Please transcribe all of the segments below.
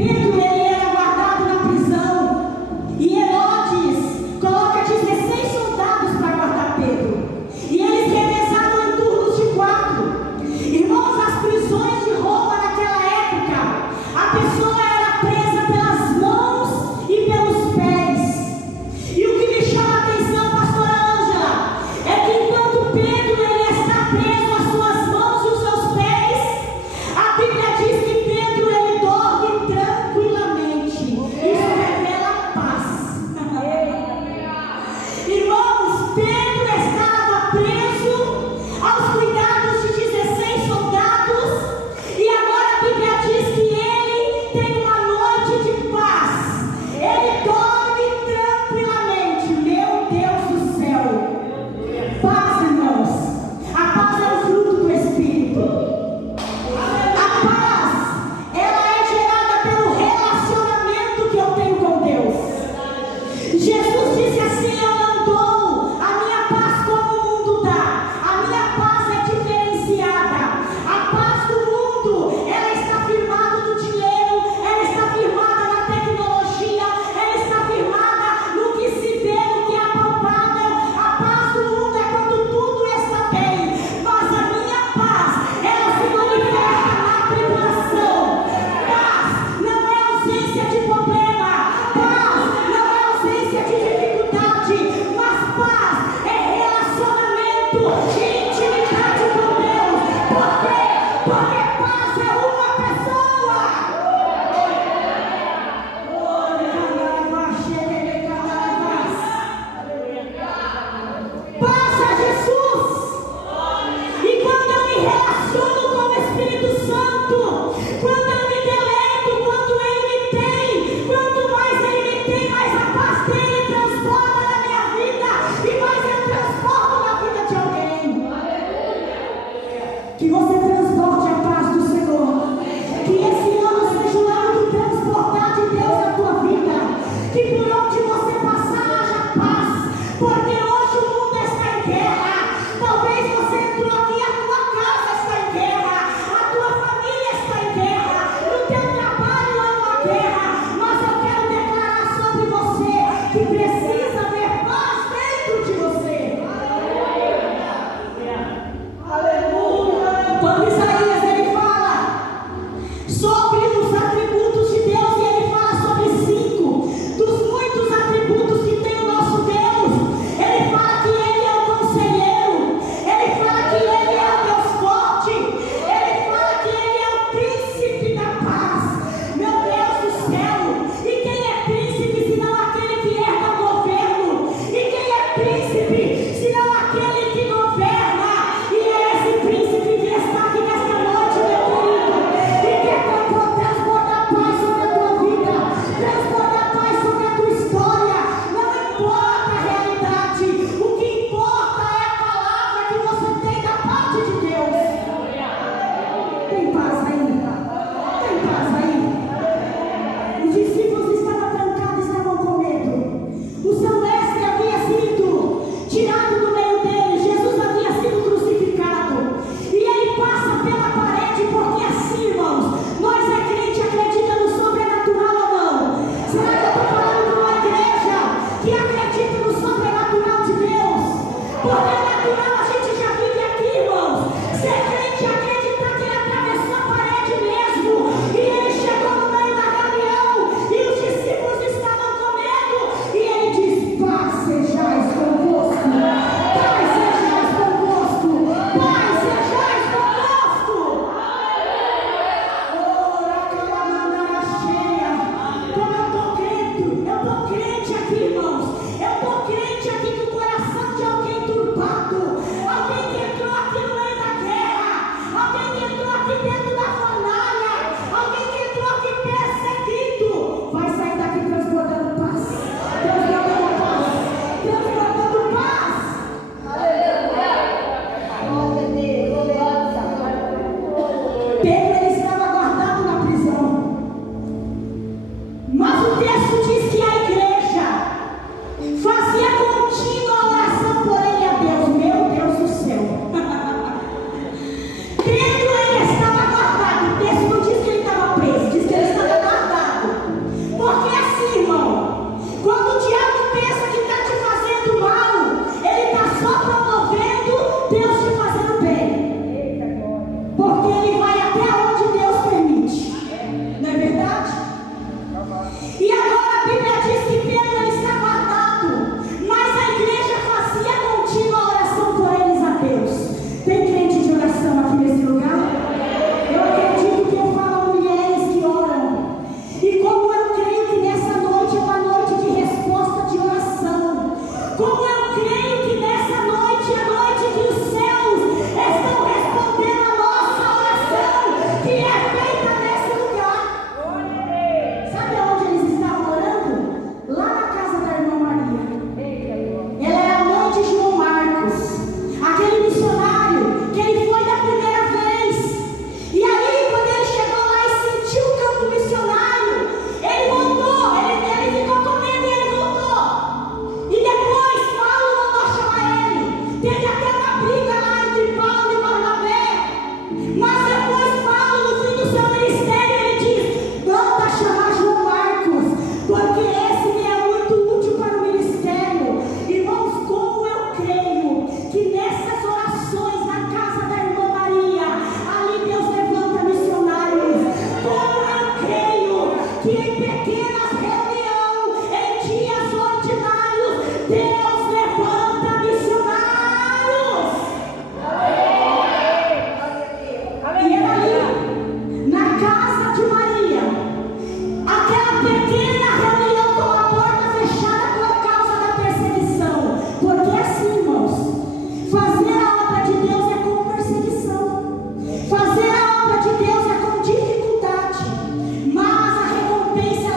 Pedro, ele era guardado na prisão, e Herodes coloca 16 soldados para guardar Pedro, e eles revezavam em turnos de 4. Irmãos, as prisões de Roma naquela época, a pessoa era presa pelas mãos e pelos pés. E o que me chama a atenção, pastora Ângela, é que enquanto Pedro ele está preso às suas mãos e os seus pés, a Bíblia diz que Pedro ele dorme tranquilamente. Isso revela paz. Irmãos, Pedro estava preso aos cuidados de 16 soldados, e agora a Bíblia diz que ele tem uma que em pequenas reuniões, em dias ordinários, Deus levanta missionários. E era ali, na casa de Maria, aquela pequena reunião com a porta fechada por causa da perseguição. Porque assim, irmãos, fazer a obra de Deus é com perseguição. Fazer a obra de Deus é com dificuldade. Mas a recompensa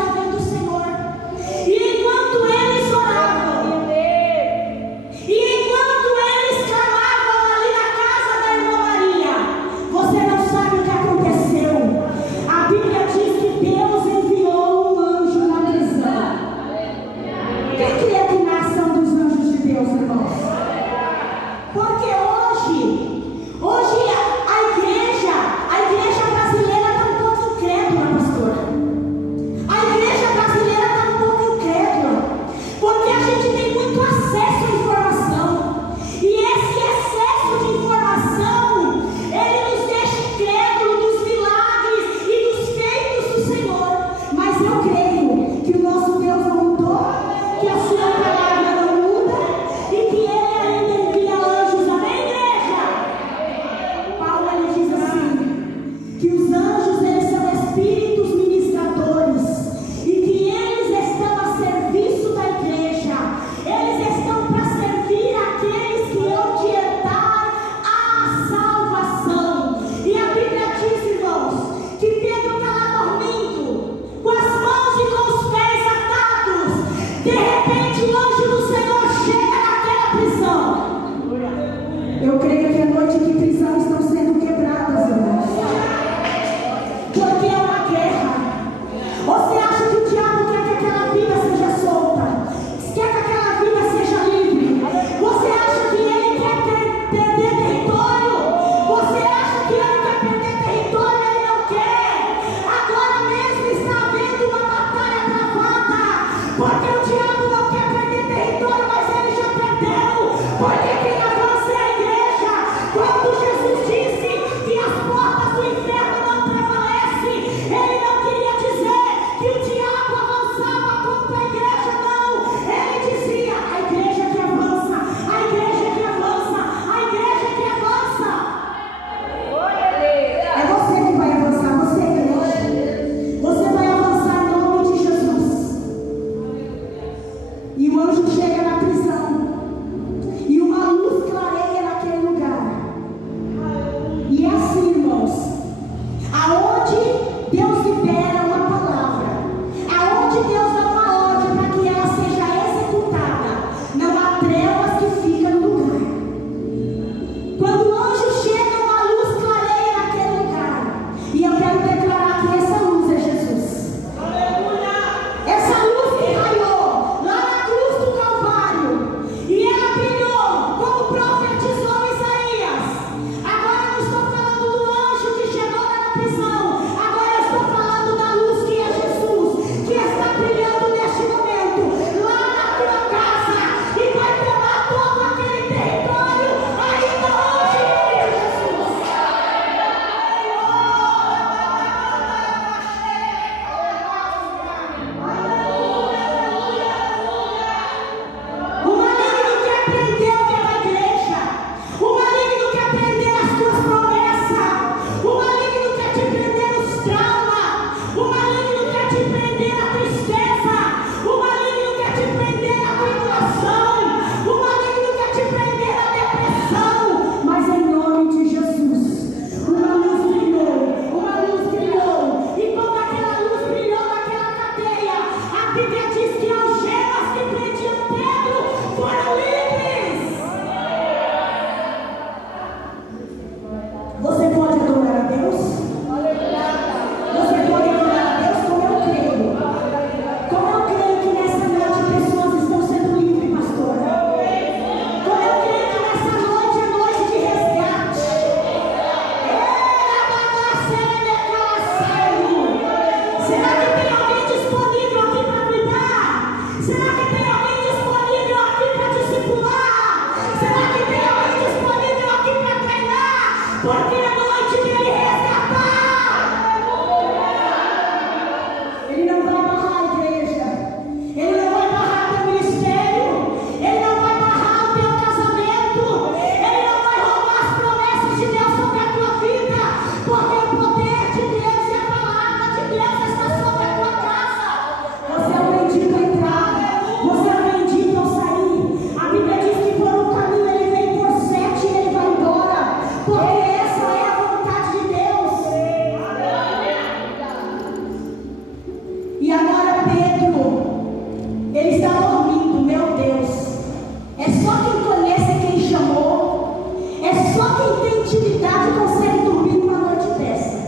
intimidade consegue dormir numa noite dessa?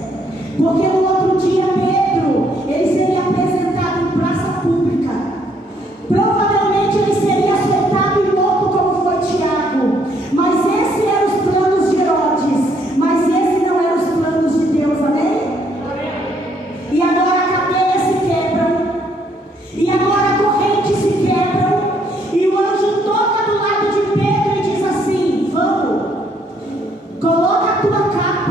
Porque no outro dia Pedro, ele seria apresentado em praça pública. Provavelmente ele seria açoitado e morto como foi Tiago. Mas esses eram os planos de Herodes. Mas esses não eram os planos de Deus, amém? E agora a cadeia se quebram. E agora a corrente se quebram. E o anjo toca do lado de Pedro e diz assim: vamos, coloca a tua capa.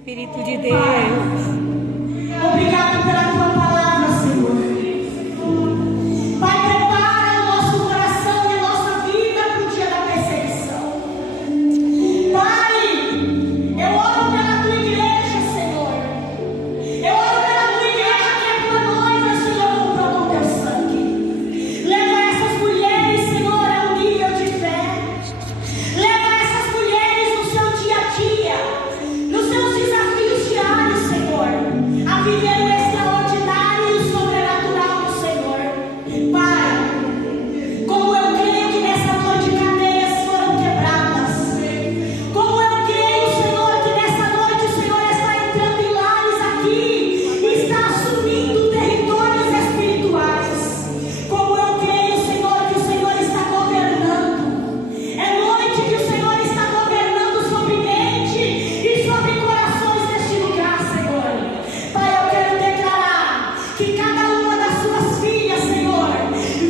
Espírito de Deus. Obrigado pela tua palavra, Senhor. Pai, prepara o nosso coração e a nossa vida para o dia da perseguição. Pai, eu oro pela tua igreja, Senhor. Eu oro pela tua igreja que é tua noiva, Senhor, comprou com teu sangue. Leva essas mulheres, Senhor, a um nível de fé. Leva essas mulheres no seu dia a dia, nos seus desafios diários, Senhor, a viver o extraordinário e o sobrenatural do Senhor. Pai, como eu creio que nessa noite cadeias foram quebradas, como eu creio, Senhor, que nessa noite o Senhor está entrando em lares aqui e está assumindo territórios espirituais, como eu creio, Senhor, que o Senhor está governando. É noite que o Senhor está governando sobre mente e sobre corações deste lugar, Senhor. Pai, eu quero declarar que cada uma das suas filhas, Senhor,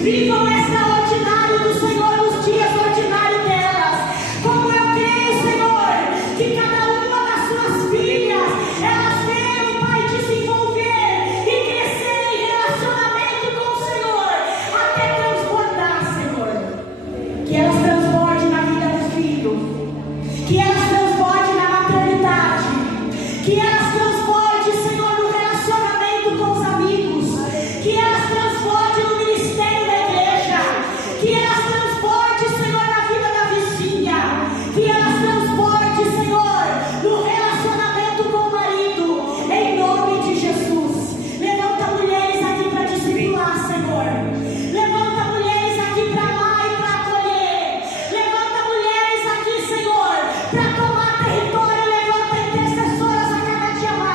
vivam o extraordinário do Senhor nos dias ordinários delas. Como eu creio, Senhor, que cada uma das suas filhas, elas venham, Pai, desenvolver e crescer em relacionamento com o Senhor, até transbordar, Senhor. Que elas transbordem na vida do filho, que elas transbordem na maternidade, que elas transbordem, Senhor, no relacionamento com os amigos, que elas transbordem no ministério da igreja, que elas transbordem, Senhor, na vida da vizinha, que elas transbordem, Senhor, no relacionamento com o marido, em nome de Jesus. Levanta mulheres aqui para discipular, Senhor. Levanta mulheres aqui para amar e para acolher. Levanta mulheres aqui, Senhor, para tomar território. Levanta intercessoras a cada dia mais.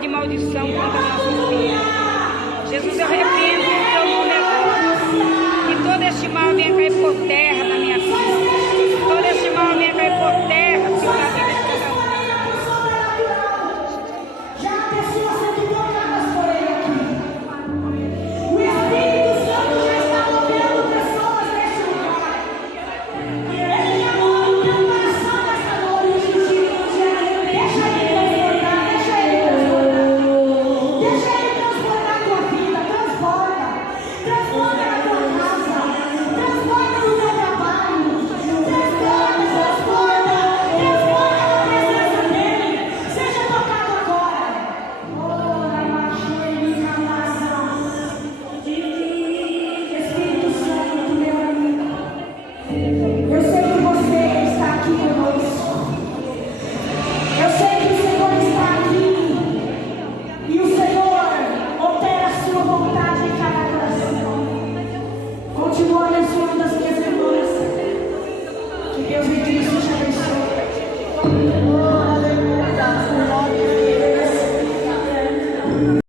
de maldição contra nossos filhos. Jesus, eu repreendo no teu nome agora. Que todo este mal venha cair por terra.